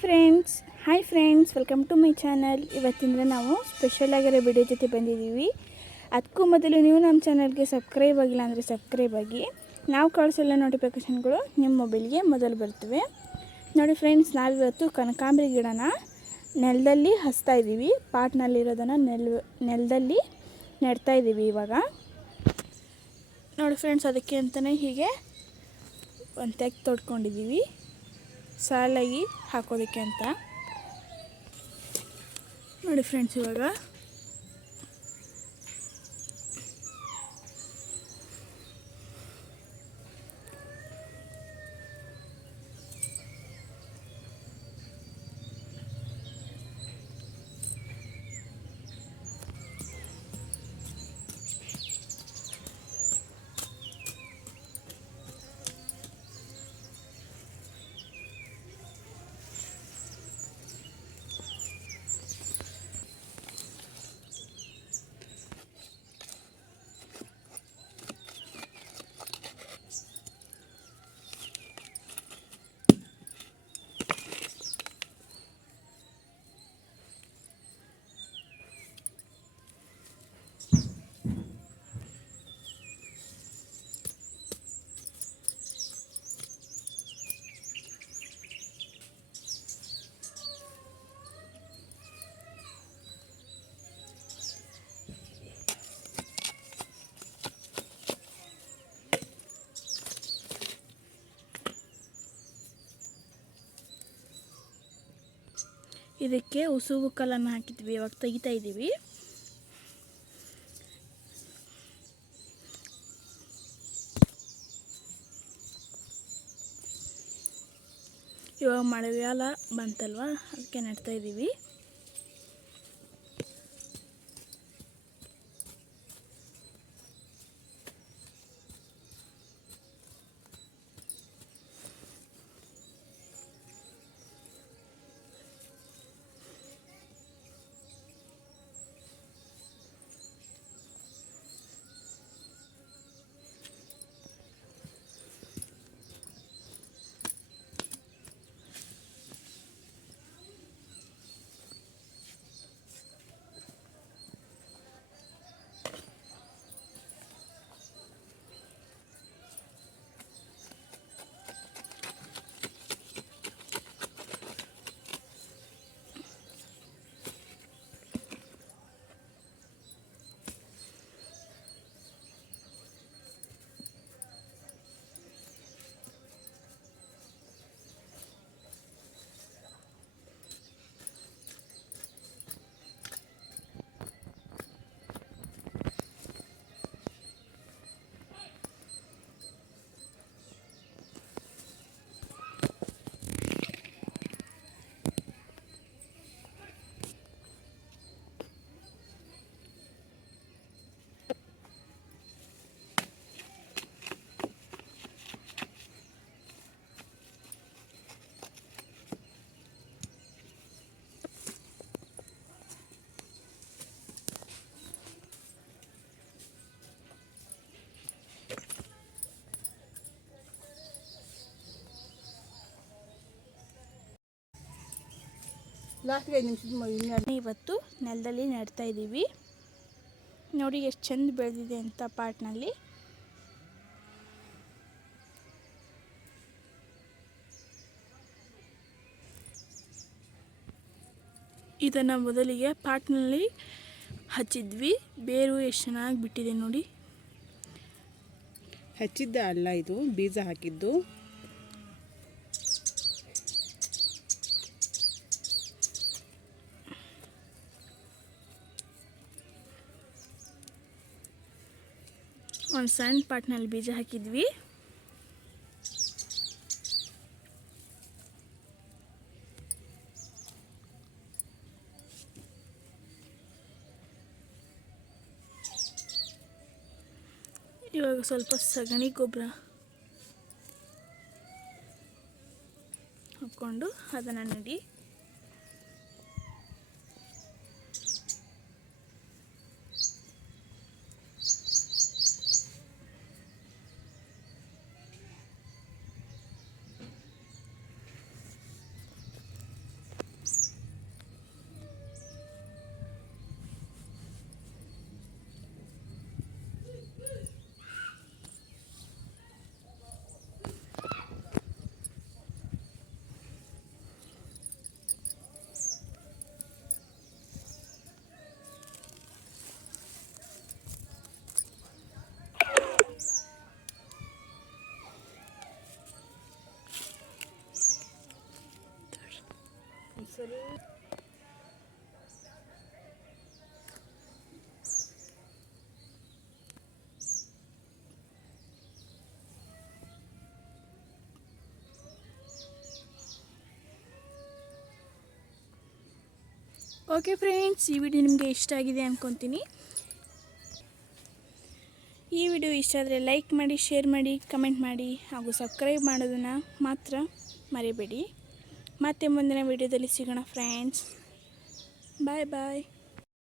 Friends hi friends welcome to my channel ಇವತ್ತಿಂದ ನಾವು special ಆಗಿರೋ ವಿಡಿಯೋ ಜೊತೆ ಬಂದಿದ್ದೀವಿ. ಅದಕ್ಕೂ ಮೊದಲು ನೀವು ನಮ್ಮ ಚಾನಲ್ಗೆ ಸಬ್ಸ್ಕ್ರೈಬ್ ಆಗಿಲ್ಲ ಅಂದರೆ ಸಬ್ಸ್ಕ್ರೈಬ್ ಆಗಿ. ನಾವು ಕಳಿಸಲ್ಲ ನೋಟಿಫಿಕೇಷನ್ಗಳು ನಿಮ್ಮ ಮೊಬೈಲ್ಗೆ ಮೊದಲು ಬರ್ತವೆ. ನೋಡಿ ಫ್ರೆಂಡ್ಸ್ ನಾವಿವತ್ತು ಕನಕಾಂಬರಿ ಗಿಡನ ನೆಲದಲ್ಲಿ ಹಚ್ತಾ ಇದ್ದೀವಿ. ಪಾಟ್ನಲ್ಲಿರೋದನ್ನು ನೆಲ, ನೆಲದಲ್ಲಿ ನೆಡ್ತಾ ಇದ್ದೀವಿ ಇವಾಗ. ನೋಡಿ ಫ್ರೆಂಡ್ಸ್ ಅದಕ್ಕೆ ಅಂತಲೇ ಹೀಗೆ ಒಂದು ತೆಗ್ ತೊಡ್ಕೊಂಡಿದ್ದೀವಿ. ಸಾಲಾಗಿ ಹಾಕೋದಕ್ಕೆ ಅಂತ. ನೋಡಿ ಫ್ರೆಂಡ್ಸ್ ಇವಾಗ ಇದಕ್ಕೆ ಉಸುಬು ಕಲ್ಲನ್ನು ಹಾಕಿದ್ವಿ. ಇವಾಗ ತೆಗಿತಾ ಇದ್ದೀವಿ ಇವಾಗ ಮಳೆಗಾಲ ಬಂತಲ್ವ? ಅದಕ್ಕೆ ನೆಡ್ತಾ ಇದ್ದೀವಿ ಲಾಸ್ಟ್ಗೆ ಐದು ನಿಮಿಷದ ಇವತ್ತು ನೆಲದಲ್ಲಿ ನೆಡ್ತಾ ಇದ್ದೀವಿ. ನೋಡಿ ಎಷ್ಟು ಚೆಂದ ಬೆಳೆದಿದೆ ಅಂತ ಪಾಟ್ನಲ್ಲಿ. ಇದನ್ನು ಮೊದಲಿಗೆ ಪಾಟ್ನಲ್ಲಿ ಹಚ್ಚಿದ್ವಿ. ಬೇರು ಎಷ್ಟು ಚೆನ್ನಾಗಿ ಬಿಟ್ಟಿದೆ ನೋಡಿ. ಹಚ್ಚಿದ್ದ ಅಲ್ಲ ಇದು ಬೀಜ ಹಾಕಿದ್ದು. ಒಂದು ಸಣ್ಣ ಪಾಟ್ನಲ್ಲಿ ಬೀಜ ಹಾಕಿದ್ವಿ. ಇವಾಗ ಸ್ವಲ್ಪ ಸಗಣಿ ಗೊಬ್ಬರ ಹಾಕ್ಕೊಂಡು ಅದನ್ನು ನಡಿ. ಓಕೆ ಫ್ರೆಂಡ್ಸ್ ಈ ವಿಡಿಯೋ ನಿಮಗೆ ಇಷ್ಟ ಆಗಿದೆ ಅಂದ್ಕೊತೀನಿ ಈ ವಿಡಿಯೋ ಇಷ್ಟ ಆದರೆ ಲೈಕ್ ಮಾಡಿ ಶೇರ್ ಮಾಡಿ ಕಮೆಂಟ್ ಮಾಡಿ, ಹಾಗೂ ಸಬ್ಸ್ಕ್ರೈಬ್ ಮಾಡೋದನ್ನು ಮಾತ್ರ ಮರಿಬೇಡಿ. ಮತ್ತೆ ಮುಂದಿನ ವಿಡಿಯೋದಲ್ಲಿ ಸಿಗೋಣ ಫ್ರೆಂಡ್ಸ್ ಬಾಯ್ ಬಾಯ್